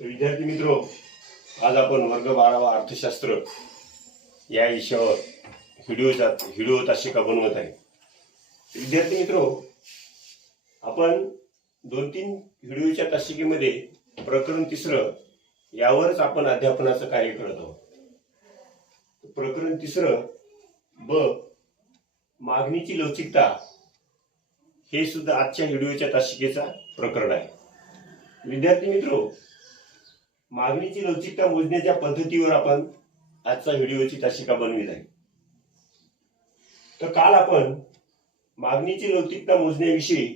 विद्यार्थी मित्रो, आज आपण वर्ग 12वा अर्थशास्त्र या विषयावर व्हिडिओ तासिका बनवत आहे। विद्यार्थी मित्रो, आपण 2-3 व्हिडिओच्या तासिकेमध्ये प्रकरण 3 यावरच आपण अध्यापनाचं कार्य करत आहोत। प्रकरण 3 ब मागणीची लवचिकता हे सुद्धा आजच्या व्हिडिओच्या तासिकेचा प्रकरण आहे। विद्यार्थी मित्रो, मागणीची लवचिकता मोजण्याच्या पद्धतीवर आपण आजचा व्हिडिओची तासिका बनवित आहे। तर काल आपण मागणीची लवचिकता मोजण्याविषयी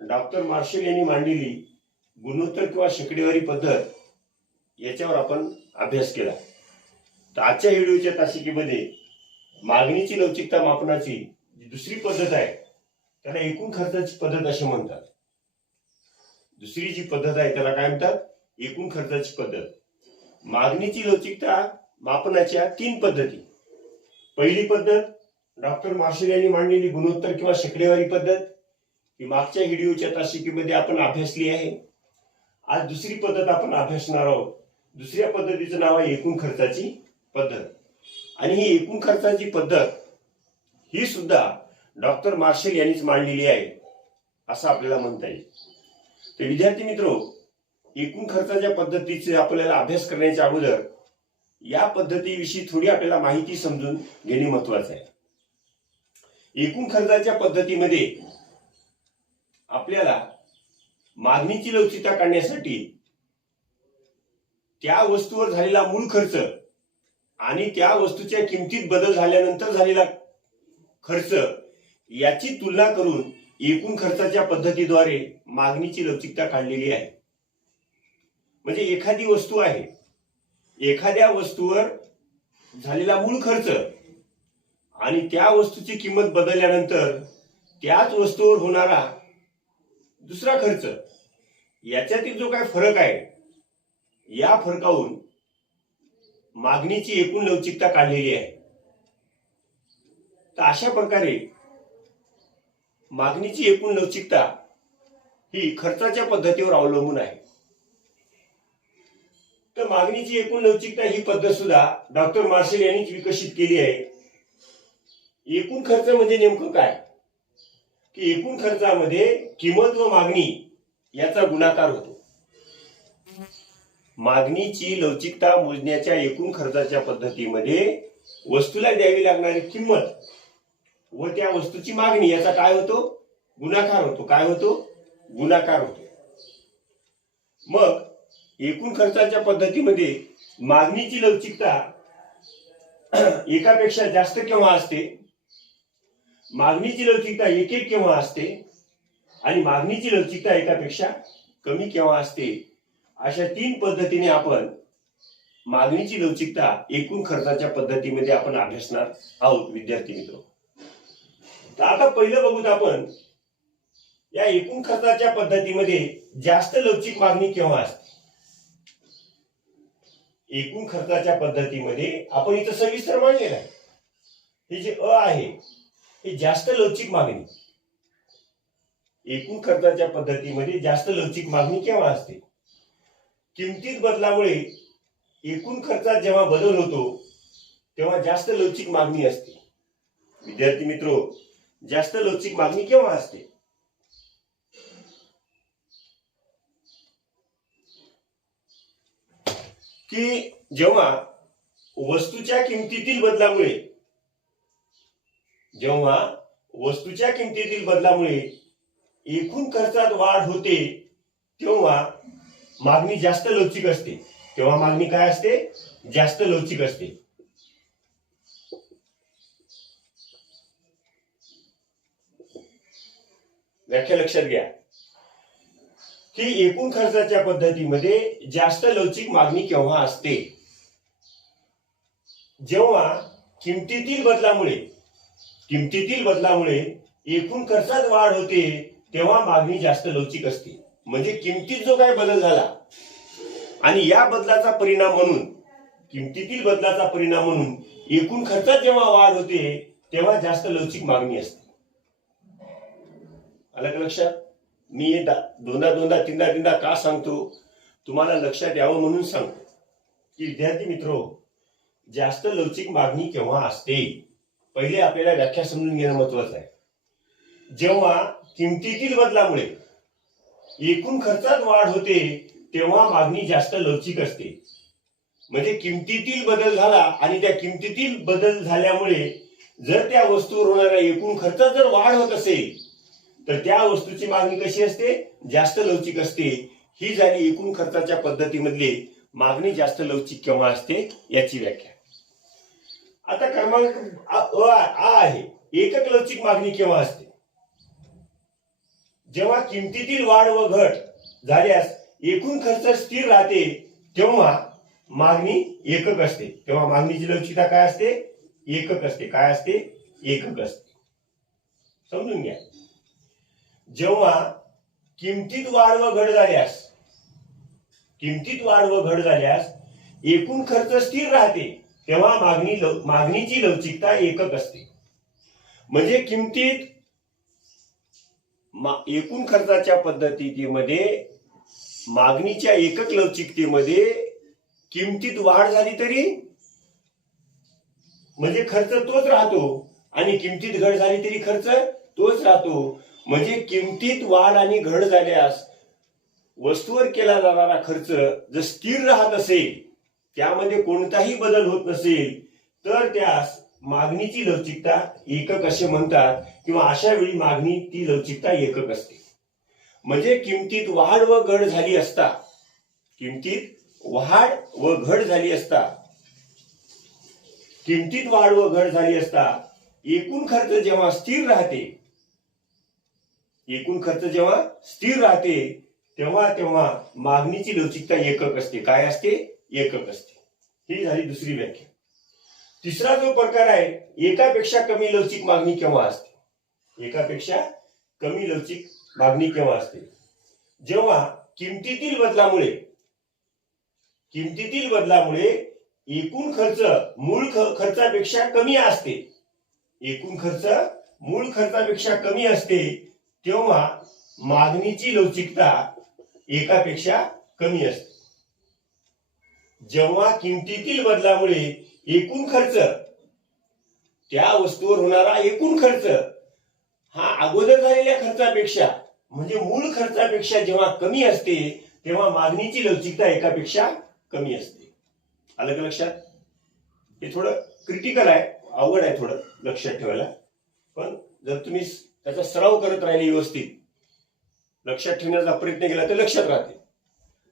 डॉक्टर मार्शल यांनी मांडलेली गुणोत्तर किंवा शेकडेवारी पद्धत याच्यावर आपण अभ्यास केला। तर आजच्या व्हिडिओच्या तासिकेमध्ये मागणीची लवचिकता मापनाची जी दुसरी पद्धत आहे त्याला एकूण खर्चाची पद्धत असे म्हणतात। दुसरी जी पद्धत आहे त्याला काय म्हणतात? एकूण खर्चाची पद्धत। मागणीची लवचिकता मापनाच्या 3 पद्धती। पहिली पद्धत डॉक्टर मार्शल यांनी मांडलेली गुणोत्तर किंवा शेकडेवारी पद्धत, ही मागच्या व्हिडिओच्या तासिकेमध्ये आपण अभ्यासली आहे। आज दुसरी पद्धत आपण अभ्यासणार आहोत। दुसऱ्या पद्धतीचं नाव आहे एकूण खर्चाची पद्धत। आणि ही एकूण खर्चाची पद्धत ही सुद्धा डॉक्टर मार्शल यांनीच मांडलेली आहे असं आपल्याला म्हणता येईल। तर विद्यार्थी मित्रो, एकूण खर्चाच्या पद्धतीचे आपल्याला अभ्यास करण्याच्या अगोदर या पद्धतीविषयी थोडी आपल्याला माहिती समजून घेणे महत्त्वाचे आहे। एकूण खर्चाच्या पद्धतीमध्ये आपल्याला मागणीची लवचिकता काढण्यासाठी त्या वस्तूवर झालेला मूळ खर्च आणि त्या वस्तूच्या किमतीत बदल झाल्यानंतर झालेला खर्च याची तुलना करून एकूण खर्चाच्या पद्धतीद्वारे मागणीची लवचिकता काढलेली आहे। म्हणजे एखादी वस्तू आहे, एखाद्या वस्तूवर झालेला मूळ खर्च आणि त्या वस्तूची किंमत बदलल्यानंतर त्याच वस्तूवर होणारा दुसरा खर्च याच्यातील जो काय फरक आहे, या फरकावरून मागणीची एकूण लवचिकता काढलेली आहे। तर अशा प्रकारे मागणीची एकूण लवचिकता ही खर्चाच्या पद्धतीवर अवलंबून आहे। तर मागणीची एकूण लवचिकता ही पद्धत सुद्धा डॉक्टर मार्शल यांनीच विकसित केली आहे। एकूण खर्च म्हणजे नेमकं काय? की एकूण खर्चामध्ये किंमत व मागणी याचा गुणाकार होतो। मागणीची लवचिकता मोजण्याच्या एकूण खर्चाच्या पद्धतीमध्ये वस्तूला द्यावी लागणारी किंमत व त्या वस्तूची मागणी याचा काय होतो? गुणाकार होतो। काय होतो? गुणाकार होतो। मग एकूण खर्चाच्या पद्धतीमध्ये मागणीची लवचिकता एकापेक्षा जास्त केव्हा असते, मागणीची लवचिकता एक केव्हा असते आणि मागणीची लवचिकता एकापेक्षा कमी केव्हा असते, अशा 3 पद्धतीने आपण मागणीची लवचिकता एकूण खर्चाच्या पद्धतीमध्ये आपण अभ्यासणार आहोत। विद्यार्थी मित्र, तर आता पहिलं बघूत आपण या एकूण खर्चाच्या पद्धतीमध्ये जास्त लवचिक मागणी केव्हा असते। एकूण खर्चाच्या पद्धतीमध्ये आपण इथं सविस्तर मांडलेलं आहे, हे जे अ आहे हे जास्त लवचिक मागणी। एकूण खर्चाच्या पद्धतीमध्ये जास्त लवचिक मागणी केव्हा असते? किमतीत बदलामुळे एकूण खर्चात जेव्हा बदल होतो तेव्हा जास्त लवचिक मागणी असते। विद्यार्थी मित्रो, जास्त लवचिक मागणी केव्हा असते? की जेव्हा वस्तूच्या किमतीतील बदलामुळे एकूण खर्चात वाढ होते तेव्हा मागणी जास्त लवचिक असते। तेव्हा मागणी काय असते? जास्त लवचिक असते। व्याख्या लक्षात घ्या की एकूण खर्चाच्या पद्धतीमध्ये जास्त लवचिक मागणी केव्हा असते? जेव्हा किमतीतील बदलामुळे एकूण खर्चात वाढ होते तेव्हा मागणी जास्त लवचिक असते। म्हणजे किमतीत जो काही बदल झाला आणि या बदलाचा परिणाम म्हणून, किमतीतील बदलाचा परिणाम म्हणून एकूण खर्चात जेव्हा वाढ होते तेव्हा जास्त लवचिक मागणी असते। आलं का लक्षात? मी दोनदा तीनदा का सांगतो? तुम्हाला लक्षात यावं म्हणून सांगतो की विद्यार्थी मित्रो, जास्त लवचिक मागणी केव्हा असते? पहिले आपल्याला व्याख्या समजून घेणं महत्वाचं आहे. जेव्हा किमतीतील बदलामुळे एकूण खर्चात वाढ होते तेव्हा मागणी जास्त लवचिक असते. म्हणजे किमतीतील बदल झाला आणि त्या किमतीतील बदल झाल्यामुळे जर त्या वस्तूवर होणाऱ्या एकूण खर्चात जर वाढ होत असेल तर त्या वस्तूची मागणी कशी असते? जास्त लवचिक असते. ही झाली एकूण खर्चाच्या पद्धतीमधली मागणी जास्त लवचिक केव्हा असते याची व्याख्या. आता क्रमांक आ आहे, एकक लवचिक मागणी केव्हा असते? जेव्हा किमतीतील वाढ व घट झाल्यास एकूण खर्च स्थिर राहते तेव्हा मागणी एकक असते. तेव्हा मागणीची लवचिकता काय असते? एकक असते. काय असते? एकक असते. समजून घ्या. जेव्हा किमतीत वाढ व घट झाल्यास एकूण खर्च स्थिर राहते तेव्हा मागणीची लवचिकता एकक असते. म्हणजे किमतीत एकूण खर्चाच्या पद्धतीमध्ये मागणीच्या एकक लवचिकतेमध्ये किमतीत वाढ झाली तरी म्हणजे खर्च तोच राहतो आणि किमतीत घट झाली तरी खर्च तोच राहतो. म्हणजे किमतीत वाढ आणि घट झाल्यास वस्तूवर केला जाणारा खर्च जर स्थिर राहत असेल, त्यामध्ये कोणताही बदल होत नसेल तर त्यास मागणीची लवचिकता एकक असे म्हणतात किंवा अशा वेळी मागणी ती लवचिकता एकक असते. म्हणजे किमतीत वाढ व घट झाली असता एकूण खर्च जेव्हा स्थिर राहते तेव्हा मागणीची लवचिकता एकक असते. काय असते? एकक असते. ही झाली दुसरी व्याख्या. तिसरा जो प्रकार आहे, एकापेक्षा कमी लवचिक मागणी केव्हा असते? एकापेक्षा कमी लवचिक मागणी केव्हा असते? जेव्हा किमतीतील बदलामुळे एकूण खर्च मूळ खर्चापेक्षा कमी असते. एकूण खर्च मूळ खर्चापेक्षा कमी असते तेव्हा मागणीची लवचिकता एकापेक्षा कमी असते. जेव्हा किमतीतील बदलामुळे एकूण खर्च, त्या वस्तूवर होणारा एकूण खर्च हा अगोदर झालेल्या खर्चापेक्षा म्हणजे मूळ खर्चापेक्षा जेव्हा कमी असते तेव्हा मागणीची लवचिकता एकापेक्षा कमी असते. आलं का लक्षात? हे थोडं क्रिटिकल आहे, अवघड आहे थोडं लक्षात ठेवायला. पण जर तुम्ही त्याचा सराव करत राहिले, व्यवस्थित लक्षात ठेवण्याचा प्रयत्न केला तर लक्षात राहते.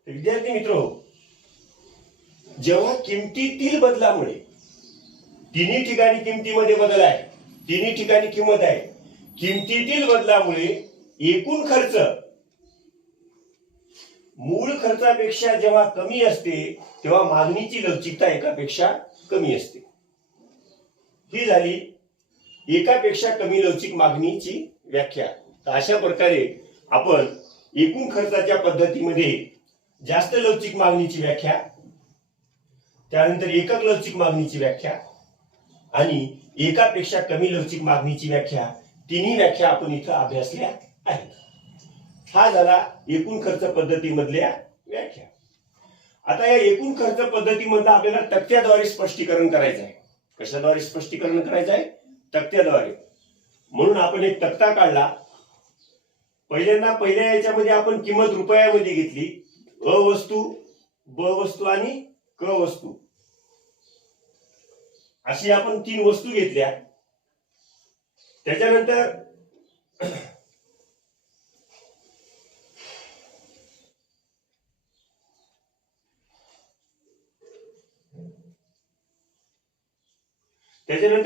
विद्यार्थी मित्र, जेव्हा किमतीतील बदलामुळे तिन्ही ठिकाणी किमतीमध्ये बदल आहे, तिन्ही ठिकाणी किंमत आहे. किमतीतील बदलामुळे एकूण खर्च मूळ खर्चापेक्षा जेव्हा कमी असते तेव्हा मागणीची लवचिकता एकापेक्षा कमी असते. ही झाली एकापेक्षा कमी लवचिक मागणीची व्याख्या. तर अशा प्रकारे आपण एकूण खर्चाच्या पद्धतीमध्ये जास्त लवचिक मागणीची व्याख्या, त्यानंतर एकक लवचिक मागणीची व्याख्या आणि एकापेक्षा कमी लवचिक मागणीची व्याख्या, तिन्ही व्याख्या आपण इथं अभ्यासल्या आहेत. हा झाला एकूण खर्च पद्धतीमधल्या व्याख्या. आता या एकूण खर्च पद्धतीमधलं आपल्याला तक्त्याद्वारे स्पष्टीकरण करायचं आहे. कशाद्वारे स्पष्टीकरण करायचं आहे? तक्त्याद्वारे. म्हणून आपण एक तक्ता काढला. पहिल्या याच्यामध्ये आपण किंमत रुपयामध्ये घेतली. अ वस्तू, ब वस्तू आणि क वस्तू अशी आपण 3 वस्तू घेतल्या. त्याच्यानंतर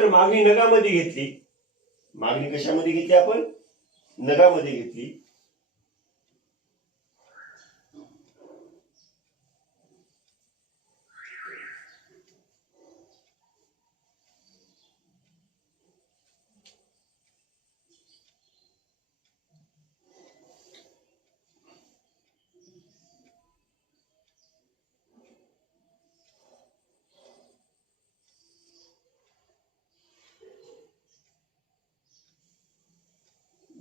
मागणी नगामध्ये घेतली. मागणी कशामध्ये घेतली? आपण नगामध्ये घेतली.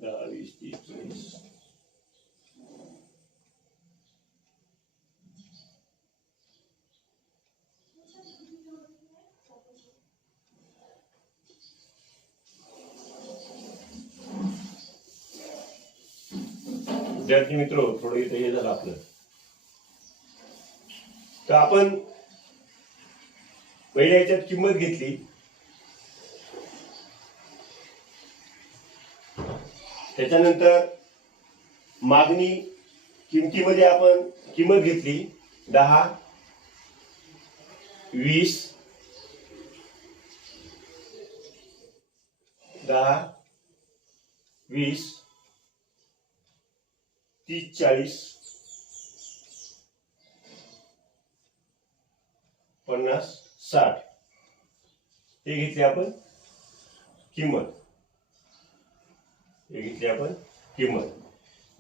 दहा, 20, 30, 40 विद्यार्थी मित्र थोडं इथं हे झालं आपलं. तर आपण पहिल्या याच्यात किंमत घेतली, त्याच्यानंतर मागणी किमतीमध्ये आपण किंमत घेतली 10, 20, 10, 20, 30, 40, 50, 60 हे घेतली आपण किंमत.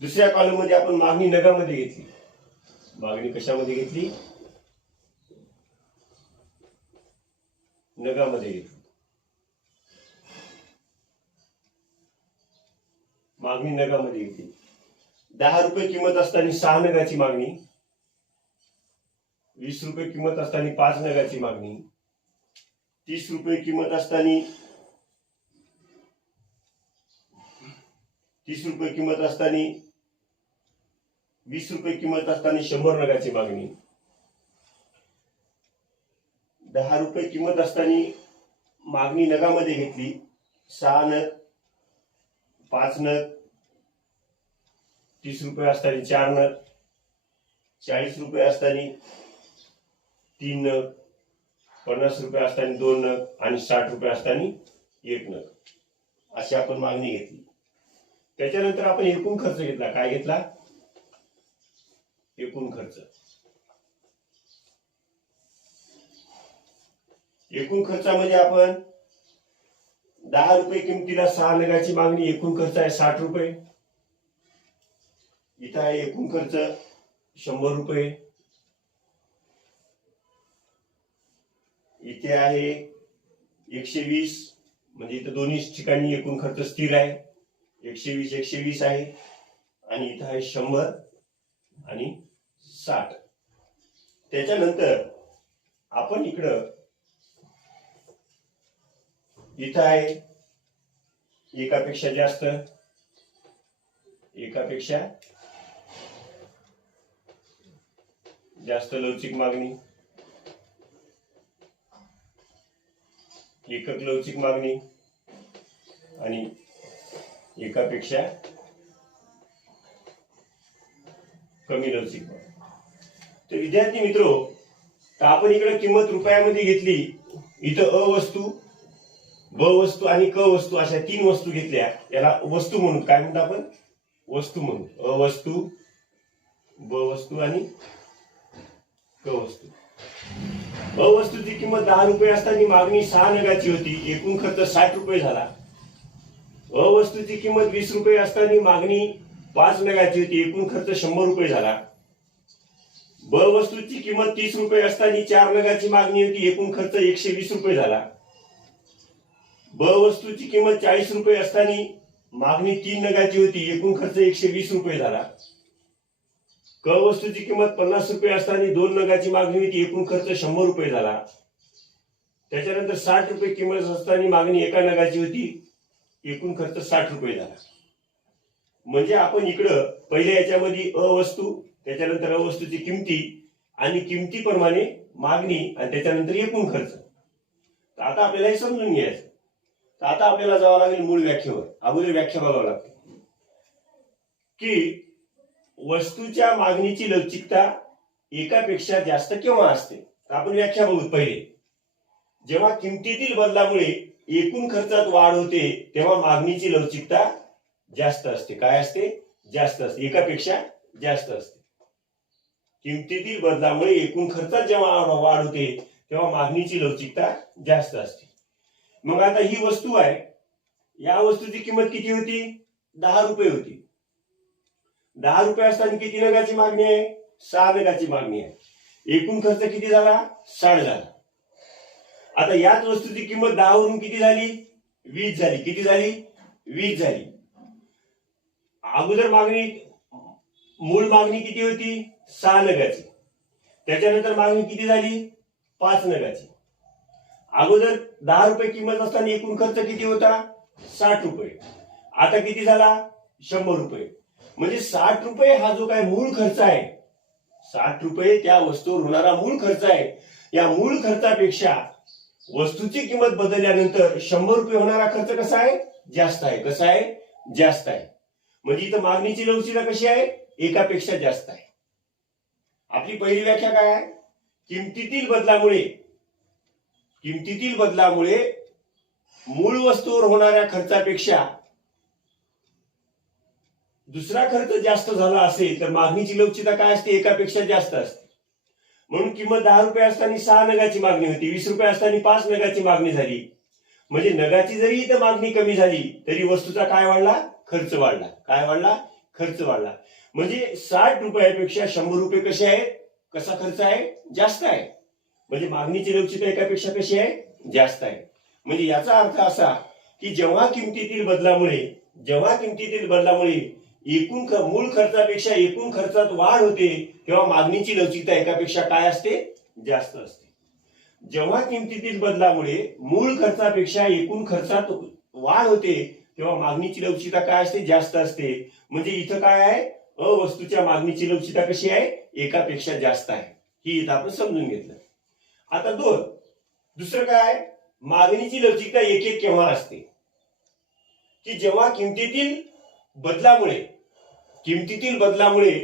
दुसऱ्या कॉलम मध्ये आपण मागणी नगामध्ये घेतली. मागणी कशामध्ये घेतली? नगामध्ये घेतली. मागणी नगामध्ये घेतली. 10 रुपये किंमत असताना 6 नगाची मागणी, 20 रुपये किंमत असताना 5 नगाची मागणी, 30 रुपये किंमत असताना 20 रुपये किंमत असताना 100 नगाची मागणी, 10 रुपये किंमत असताना मागणी नगामध्ये घेतली 6 नग, 5 नग, 30 रुपये असताना 4 नग, 40 रुपये असताना 3 नग, 50 रुपये असताना 2 नग आणि 60 रुपये असताना 1 नग अशी आपण मागणी घेतली. त्याच्यानंतर आपण एकूण खर्च घेतला. काय घेतला? एकूण खर्च. एकूण खर्चामध्ये आपण 10 रुपये किमतीला 6 नगाची मागणी, एकूण खर्च आहे 60 रुपये. इथं आहे एकूण खर्च 100 रुपये. इथे आहे 120, म्हणजे इथं दोन्ही ठिकाणी एकूण खर्च स्थिर आहे. 120 आहे आणि इथं आहे 100 आणि 60. त्याच्यानंतर आपण इकडं इथं आहे एकापेक्षा जास्त लवचिक मागणी, एकक लवचिक मागणी आणि एकापेक्षा कमी लवचिक मागणी. तर विद्यार्थी मित्रो, तर आपण इकडे किंमत रुपयामध्ये घेतली. इथं अ वस्तू, ब वस्तू आणि क वस्तू अशा 3 वस्तू घेतल्या. याला वस्तू म्हणून काय म्हणतो आपण? वस्तू म्हणून. अ वस्तू, ब वस्तू आणि क वस्तू. अ वस्तूची किंमत 10 रुपये असताना मागणी 6 नगाची होती, एकूण खर्च 60 रुपये झाला. अ वस्तूची किंमत 20 रुपये असताना मागणी 5 नगाची होती, एकूण खर्च 100 रुपये झाला. ब वस्तूची किंमत 30 रुपये असताना 4 नगाची मागणी होती, एकूण खर्च 120 रुपये झाला. ब वस्तूची किंमत 40 रुपये असताना मागणी 3 नगाची होती, एकूण खर्च 120 रुपये झाला. क वस्तूची किंमत 50 रुपये असताना 2 नगाची मागणी होती, एकूण खर्च 100 रुपये झाला. त्याच्यानंतर 60 रुपये किंमत असताना मागणी 1 नगाची होती, एकूण खर्च 60 रुपये झाला. म्हणजे आपण इकडं पहिल्या याच्यामध्ये अ वस्तू, त्याच्यानंतर अ वस्तूची किमती आणि किमतीप्रमाणे मागणी आणि त्याच्यानंतर एकूण खर्च. आता आपल्याला हे समजून घ्यायचं. तर आता आपल्याला जावं लागेल मूळ व्याख्येवर. अगोदर व्याख्या बघावं लागते की वस्तूच्या मागणीची लवचिकता एकापेक्षा जास्त केव्हा असते. तर आपण व्याख्या बघू पहिले. जेव्हा किमतीतील बदलामुळे एकूण खर्चात वाढ होते तेव्हा मागणीची लवचिकता जास्त असते. काय असते? जास्त असते, एकापेक्षा जास्त असते. किमतीतील बदलामुळे एकूण खर्चात जेव्हा वाढ होते तेव्हा मागणीची लवचिकता जास्त असते. मग आता ही वस्तू आहे, या वस्तूची किंमत किती होती? 10 रुपये होती. 10 रुपये असताना किती नगाची मागणी आहे? 6 नगाची मागणी आहे. एकूण खर्च किती झाला? 60 झाला. आता याच वस्तूची किंमत 10 वरून किती झाली? 20 झाली. किती झाली? 20 झाली. अगोदर मागणी, मूळ मागणी किती होती? 6 नगाची. त्याच्यानंतर मागणी किती झाली? 5 नगाची. अगोदर 10 रुपये किंमत असताना एकूण खर्च किती होता? 60 रुपये. आता किती झाला? 100 रुपये. म्हणजे 60 रुपये हा जो काय मूळ खर्च आहे, 60 रुपये त्या वस्तूवर होणारा मूळ खर्च आहे. या मूळ खर्चापेक्षा वस्तूची किंमत बदलल्यानंतर 100 रुपये होणारा खर्च कसा आहे? जास्त आहे. कसा आहे? जास्त आहे. म्हणजे इथं मागणीची लवचिकता कशी आहे? एकापेक्षा जास्त आहे. आपली पहिली व्याख्या काय आहे? किमतीतील बदलामुळे मूळ वस्तूवर होणाऱ्या खर्चापेक्षा दुसरा खर्च जास्त झाला असेल तर मागणीची लवचिकता काय असते? एकापेक्षा जास्त असते. म्हणून किंमत 10 रुपये असताना 6 नगाची मागणी होती, 20 रुपये असताना 5 नगाची मागणी झाली. म्हणजे नगाची जरी इथं मागणी कमी झाली तरी वस्तूचा काय वाढला? खर्च वाढला. काय वाढला? खर्च वाढला. म्हणजे 60 रुपयापेक्षा 100 रुपये कसे आहेत? कसा खर्च आहे? जास्त आहे. म्हणजे मागणीची लवचिकता एकापेक्षा कशी आहे? जास्त आहे. म्हणजे याचा अर्थ असा की जेव्हा किमतीतील बदलामुळे एकूण मूळ खर्चापेक्षा एकूण खर्चात वाढ होते तेव्हा मागणीची लवचिकता एकापेक्षा काय असते? जास्त असते. जेव्हा किमतीतील बदलामुळे मूळ खर्चापेक्षा एकूण खर्चात वाढ होते तेव्हा मागणीची लवचिकता काय असते? जास्त असते. म्हणजे इथं काय आहे? वस्तूच्या मागणीची लवचिकता कशी आहे? एकापेक्षा जास्त आहे. ही इथं आपण समजून घेतलं. आता दुसरं काय? मागणीची लवचिकता एक केव्हा असते? की जेव्हा किमतीतील बदलामुळे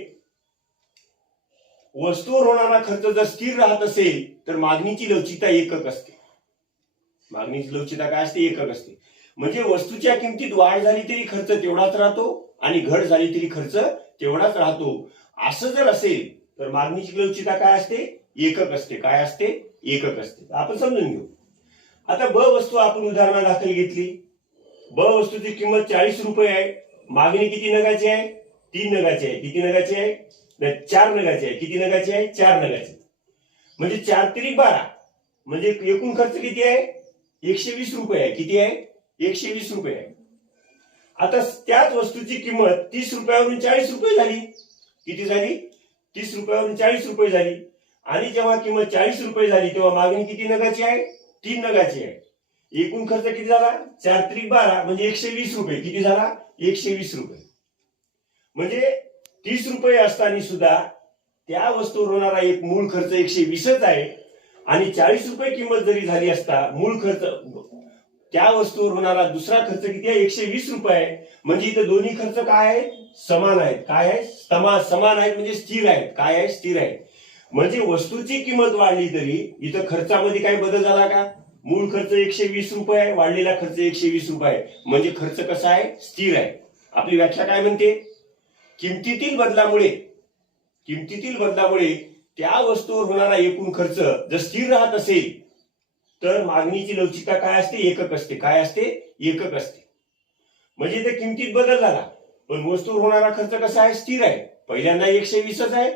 वस्तूवर होणारा खर्च जर स्थिर राहत असेल तर मागणीची लवचिकता एकक असते. मागणीची लवचिकता काय असते? एकक असते. म्हणजे वस्तूच्या किमतीत वाढ झाली तरी खर्च तेवढाच राहतो आणि घट झाली तरी खर्च तेवढाच राहतो. असं जर असेल तर मागणीची लवचिकता काय असते? एकक असते. काय असते? एकक असते. आपण समजून घेऊ. आता ब वस्तू आपण उदाहरणादाखल घेतली. ब वस्तूची किंमत 40 रुपये आहे. मागणी किती नगाची आहे? 3 नगाची आहे. किती नगाची आहे? 4 नगाची आहे. किती नगाची आहे? 4 नगाची. म्हणजे 4 त्रिक 12 म्हणजे एकूण खर्च किती आहे? 120 रुपये आहे. किती आहे? 120 रुपये आहे. आता त्याच वस्तूची किंमत 30 रुपयावरून 40 रुपये झाली. किती झाली? 30 रुपयावरून 40 रुपये झाली. आणि जेव्हा किंमत 40 रुपये झाली तेव्हा मागणी किती नगाची आहे? 3 नगाची आहे. एकूण खर्च किती झाला? 4 त्रिक 12 म्हणजे 120 रुपये. किती झाला? 120 रुपये. म्हणजे 30 रुपये असताना सुद्धा त्या वस्तूवर होणारा एक मूळ खर्च 120च आहे. आणि 40 रुपये किंमत जरी झाली असता मूळ खर्च त्या वस्तूवर होणारा दुसरा खर्च किती आहे? 120 रुपये आहे. म्हणजे इथं दोन्ही खर्च काय आहेत? समान आहेत. काय आहे? समान आहेत म्हणजे स्थिर आहेत. काय आहे? स्थिर आहे. म्हणजे वस्तूची किंमत वाढली तरी इथं खर्चामध्ये काही बदल झाला का? मूळ खर्च 120 रुपये आहे, वाढलेला खर्च 120 रुपये आहे. म्हणजे खर्च कसा आहे? स्थिर आहे. आपली व्याख्या काय म्हणते? किमतीतील बदलामुळे त्या वस्तूवर होणारा एकूण खर्च जर स्थिर राहत असेल तर मागणीची लवचिकता काय असते? एकक असते. काय असते? एकक असते. म्हणजे इथे किमतीत बदल झाला पण वस्तूवर होणारा खर्च कसा आहे? स्थिर आहे. पहिल्यांदा 120च आहे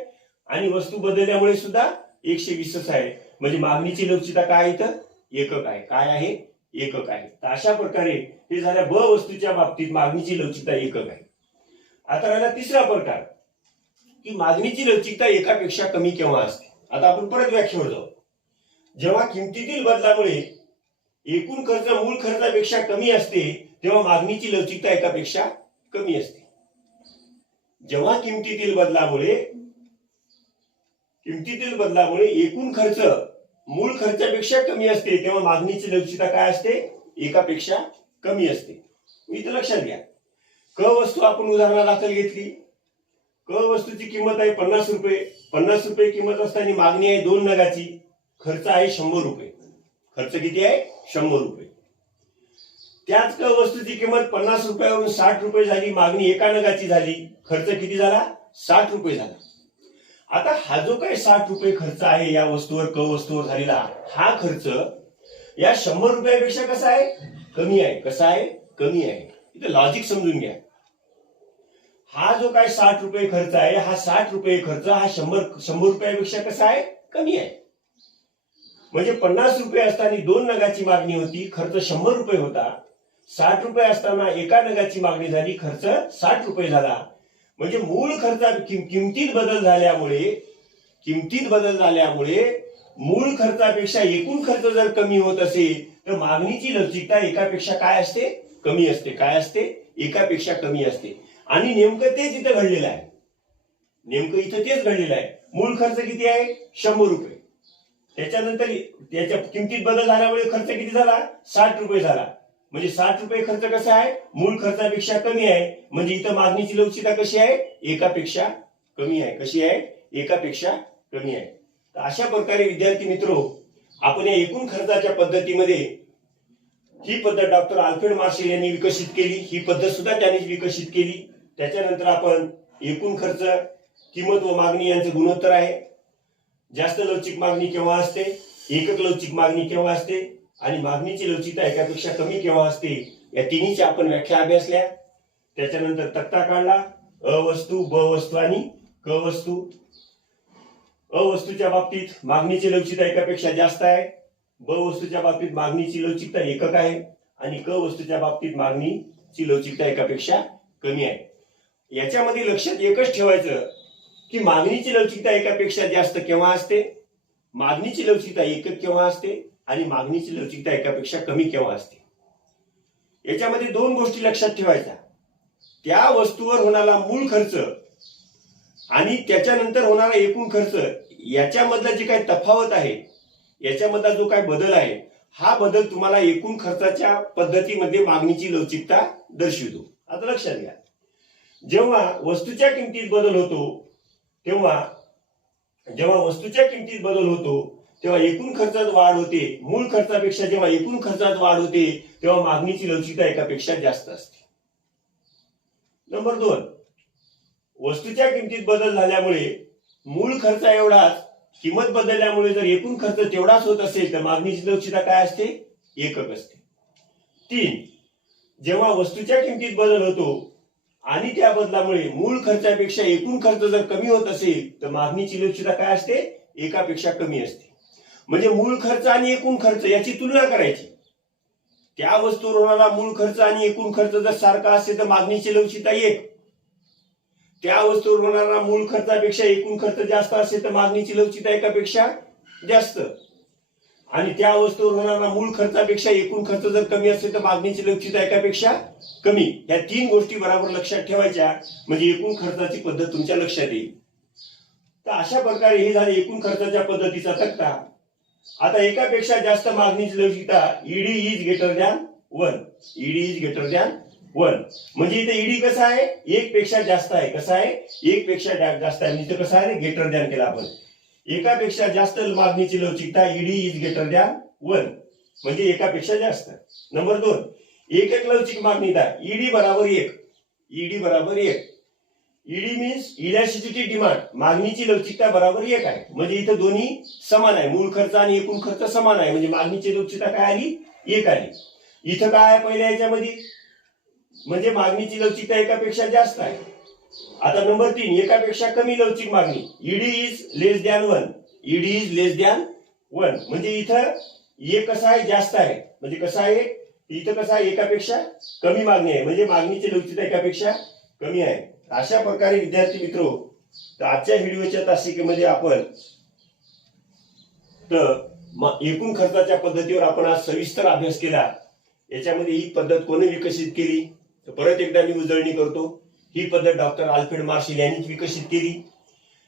आणि वस्तू बदलल्यामुळे सुद्धा 120च आहे. म्हणजे मागणीची लवचिकता काय इथं? एकक आहे. काय आहे? एकक आहे. तर अशा प्रकारे हे झाल्या ब वस्तूच्या बाबतीत मागणीची लवचिकता एकक आहे. आता राहिला तिसरा प्रकार की मागणीची लवचिकता एकापेक्षा कमी केव्हा असते. आता आपण परत व्याख्येवर जाऊ. जेव्हा किमतीतील बदलामुळे एकूण खर्च मूळ खर्चापेक्षा कमी असते तेव्हा मागणीची लवचिकता एकापेक्षा कमी असते. जेव्हा किमतीतील बदलामुळे एकूण खर्च मूळ खर्चापेक्षा कमी असते तेव्हा मागणीची लवचिकता काय असते? एकापेक्षा कमी असते. इथं लक्षात घ्या. क वस्तू आपण उदाहरणादाखल घेतली. क वस्तूची किंमत आहे 50 रुपये. 50 रुपये किंमत असताना मागणी आहे 2 नगाची. खर्च आहे 100 रुपये. खर्च किती आहे? 100 रुपये. त्याच क वस्तूची किंमत 50 रुपयावरून 60 रुपये झाली. मागणी 1 नगाची झाली. खर्च किती झाला? 60 रुपये झाला. आता हा जो काही 60 रुपये खर्च आहे या वस्तूवर क वस्तूवर झालेला हा खर्च या 100 रुपयापेक्षा कसा आहे? कमी आहे. कसा आहे? कमी आहे. इथे लॉजिक समजून घ्या. हा जो काही 60 रुपये खर्च आहे हा 60 रुपये खर्च हा 100 रुपयापेक्षा कसा आहे? कमी आहे. म्हणजे 50 रुपये असताना 2 नगाची मागणी होती. खर्च 100 रुपये होता. 60 रुपये असताना 1 नगाची मागणी झाली. खर्च 60 रुपये झाला. म्हणजे मूळ खर्चात किमतीत बदल झाल्यामुळे मूळ खर्चापेक्षा एकूण खर्च जर कमी होत असेल तर मागणीची लवचिकता एकापेक्षा काय असते? कमी असते. काय असते? एकापेक्षा कमी असते. आणि नेमकं तेच इथं घडलेलं आहे. नेमकं इथं तेच घडलेलं आहे. मूळ खर्च किती आहे? 100 रुपये. त्याच्यानंतर त्याच्या किमतीत बदल झाल्यामुळे खर्च किती झाला? 60 रुपये झाला. म्हणजे 60 रुपये खर्च कसा आहे? मूळ खर्चापेक्षा कमी आहे. म्हणजे इथं मागणीची लवचिकता कशी आहे? एकापेक्षा कमी आहे. कशी आहे? एकापेक्षा कमी आहे. तर अशा प्रकारे विद्यार्थी मित्रो, आपण या एकूण खर्चाच्या पद्धतीमध्ये ही पद्धत डॉक्टर आल्फ्रेड मार्शल यांनी विकसित केली. ही पद्धत सुद्धा त्यांनीच विकसित केली. त्याच्यानंतर आपण एकूण खर्च, किंमत व मागणी यांचं गुणोत्तर आहे. जास्त लवचिक मागणी केव्हा असते, एकक लवचिक मागणी केव्हा असते आणि मागणीची लवचिकता एकापेक्षा कमी केव्हा असते, या तिन्हीची आपण व्याख्या अभ्यासल्या. त्याच्यानंतर तक्ता काढला. अ वस्तू, ब वस्तू आणि क वस्तू. अ वस्तूच्या बाबतीत मागणीची लवचिकता एकापेक्षा जास्त आहे. ब वस्तूच्या बाबतीत मागणीची लवचिकता एकक आहे आणि क वस्तूच्या बाबतीत मागणीची लवचिकता एकापेक्षा कमी आहे. याच्यामध्ये लक्षात एकच ठेवायचं की मागणीची लवचिकता एकापेक्षा जास्त केव्हा असते, मागणीची लवचिकता एकक केव्हा असते आणि मागणीची लवचिकता एकापेक्षा कमी केव्हा असते. याच्यामध्ये दोन गोष्टी लक्षात ठेवायच्या. त्या वस्तूवर होणारा मूळ खर्च आणि त्याच्यानंतर होणारा एकूण खर्च याच्यामधला जे काही तफावत आहे, याच्यामधला जो काही बदल आहे, हा बदल तुम्हाला एकूण खर्चाच्या पद्धतीमध्ये मागणीची लवचिकता दर्शवितो. आता लक्षात घ्या, जेव्हा वस्तूच्या किमतीत बदल होतो तेव्हा एकूण खर्चात वाढ होते. मूळ खर्चापेक्षा जेव्हा एकूण खर्चात वाढ होते तेव्हा मागणीची लवचिकता एकापेक्षा जास्त असते. नंबर 2, वस्तूच्या किमतीत बदल झाल्यामुळे मूळ खर्च एवढाच, किंमत बदलल्यामुळे जर एकूण खर्च तेवढाच होत असेल तर मागणीची लवचिकता काय असते? एकक असते. 3, जेव्हा वस्तूच्या किमतीत बदल होतो आणि त्या बदलामुळे मूळ खर्चापेक्षा एकूण खर्च जर कमी होत असेल तर मागणीची लवचिकता काय असते? एकापेक्षा कमी असते. म्हणजे मूळ खर्च आणि एकूण खर्च याची तुलना करायची. त्या वस्तूवर होणारा मूळ खर्च आणि एकूण खर्च जर सारखा असेल तर मागणीची लवचिकता 1. त्या वस्तूवर होणारा मूळ खर्चापेक्षा एकूण खर्च जास्त असेल तर मागणीची लवचिकता एकापेक्षा जास्त. आणि त्या वस्तूवर होणारा मूळ खर्चापेक्षा एकूण खर्च जर कमी असेल तर मागणीची लवचिकता एकापेक्षा कमी. या 3 गोष्टी बरोबर लक्षात ठेवायच्या, म्हणजे एकूण खर्चाची पद्धत तुमच्या लक्षात येईल. तर अशा प्रकारे हे झाले एकूण खर्चाच्या पद्धतीचा तक्ता. आता एकापेक्षा जास्त मागणीची लवचिकता ED is greater than 1. ED is greater than 1 म्हणजे इथे ईडी कसा आहे? 1 पेक्षा जास्त आहे. कसा आहे? 1 पेक्षा जास्त आहे. म्हणजे कसं आहे? ग्रेटर दॅन केला आपण. एकापेक्षा जास्त मागणीची लवचिकता ईडी इज ग्रेटर दॅन 1 म्हणजे एकापेक्षा जास्त. नंबर 2, एकक लवचिक मागणीता ईडी बराबर 1. ईडी बराबर 1. ED means elasticity demand. मागणीची लवचिकता बराबर 1 आहे. म्हणजे इथं दोन्ही समान आहे. मूळ खर्च आणि एकूण खर्च समान आहे. म्हणजे मागणीची लवचिकता काय आली? 1 आली. इथं काय आहे पहिल्या याच्यामध्ये? म्हणजे मागणीची लवचिकता एकापेक्षा जास्त आहे. आता नंबर 3, एकापेक्षा कमी लवचिक मागणी. ED is less than 1. ED is less than 1 म्हणजे इथं 1 कसा आहे? जास्त आहे. म्हणजे कसं आहे? इथं कसं आहे? एकापेक्षा कमी मागणी आहे. म्हणजे मागणीची लवचिकता एकापेक्षा कमी आहे. अशा प्रकारे विद्यार्थी मित्रो, तर आजच्या व्हिडिओच्या तासिकेमध्ये आपण एकूण खर्चाच्या पद्धतीवर आपण आज सविस्तर अभ्यास केला. याच्यामध्ये ही पद्धत कोणी विकसित केली तर परत एकदा मी उजळणी करतो. ही पद्धत डॉक्टर आल्फ्रेड मार्शल यांनीच विकसित केली.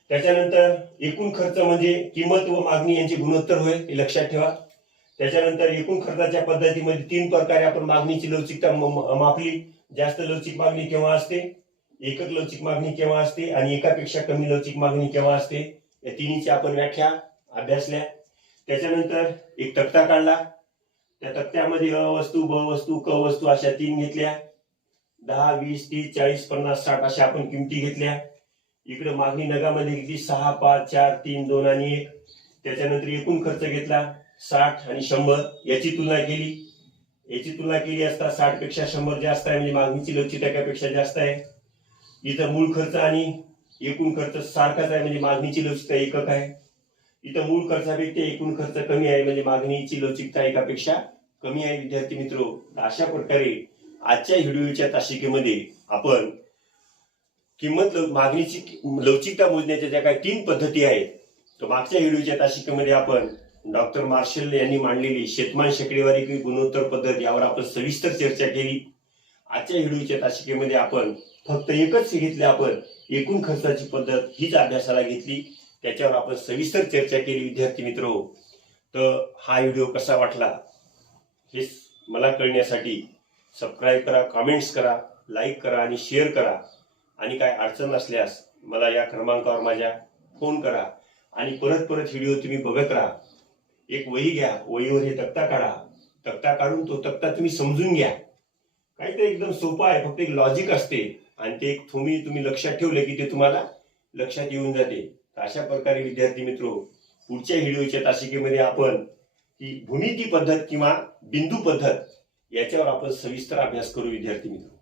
त्याच्यानंतर एकूण खर्च म्हणजे किंमत व मागणी यांचे गुणोत्तर होय, हे लक्षात ठेवा. त्याच्यानंतर एकूण खर्चाच्या पद्धतीमध्ये 3 प्रकारे आपण मागणीची लवचिकता मापली. जास्त लवचिक मागणी केव्हा असते, एकक लवचिक मागणी केव्हा असते आणि एकापेक्षा कमी लवचिक मागणी केव्हा असते, या तिन्हीची आपण व्याख्या अभ्यासल्या. त्याच्यानंतर एक तक्ता काढला. त्या तक्त्यामध्ये अ वस्तू, ब वस्तू, क वस्तू अशा 3 घेतल्या. 10, 20, 30, 40, 50, 60 अशा आपण किमती घेतल्या. इकडे मागणी नगामध्ये घेतली 6, 5, 4, 3, 2 आणि 1. त्याच्यानंतर एकूण खर्च घेतला 60 आणि 100. याची तुलना केली असता 60 पेक्षा 100 जास्त आहे. म्हणजे मागणीची लवचिकता एकापेक्षा जास्त आहे. इथं मूळ खर्च आणि एकूण खर्च सारखाच आहे. म्हणजे मागणीची लवचिकता एकक आहे. इथं मूळ खर्चापेक्षा एकूण खर्च कमी आहे. म्हणजे मागणीची लवचिकता एकापेक्षा कमी आहे. विद्यार्थी मित्रो, अशा प्रकारे आजच्या व्हिडिओच्या तासिकेमध्ये आपण किंमत मागणीची लवचिकता मोजण्याच्या ज्या काही 3 पद्धती आहेत, तर मागच्या व्हिडिओच्या तासिकेमध्ये आपण डॉक्टर मार्शल यांनी मांडलेली शेतमान शेकडेवारी गुणोत्तर पद्धत यावर आपण सविस्तर चर्चा केली. आजच्या व्हिडिओच्या तासिकेमध्ये आपण फक्त एकच घेतली आपण, एकूण खर्चाची पद्धत हीच अभ्यासाला घेतली, त्याच्यावर आपण सविस्तर चर्चा केली विद्यार्थी मित्र. तर हा व्हिडिओ कसा वाटला हे मला कळण्यासाठी सबस्क्राईब करा, कमेंट्स करा, लाईक करा आणि शेअर करा. आणि काय अडचण असल्यास मला या क्रमांकावर माझ्या फोन करा. आणि परत परत व्हिडिओ तुम्ही बघत राहा. एक वही घ्या, वहीवर हे तक्ता काढा, तक्ता काढून तो तक्ता तुम्ही समजून घ्या. काहीतरी एकदम सोपं आहे, फक्त एक लॉजिक असते आणि ते एक तुम्ही लक्षात ठेवले की ते तुम्हाला लक्षात येऊन जाते. तर अशा प्रकारे विद्यार्थी मित्र, पुढच्या व्हिडिओच्या तासिकेमध्ये आपण ही भूमिती पद्धत किंवा बिंदू पद्धत याच्यावर आपण सविस्तर अभ्यास करू विद्यार्थी मित्र.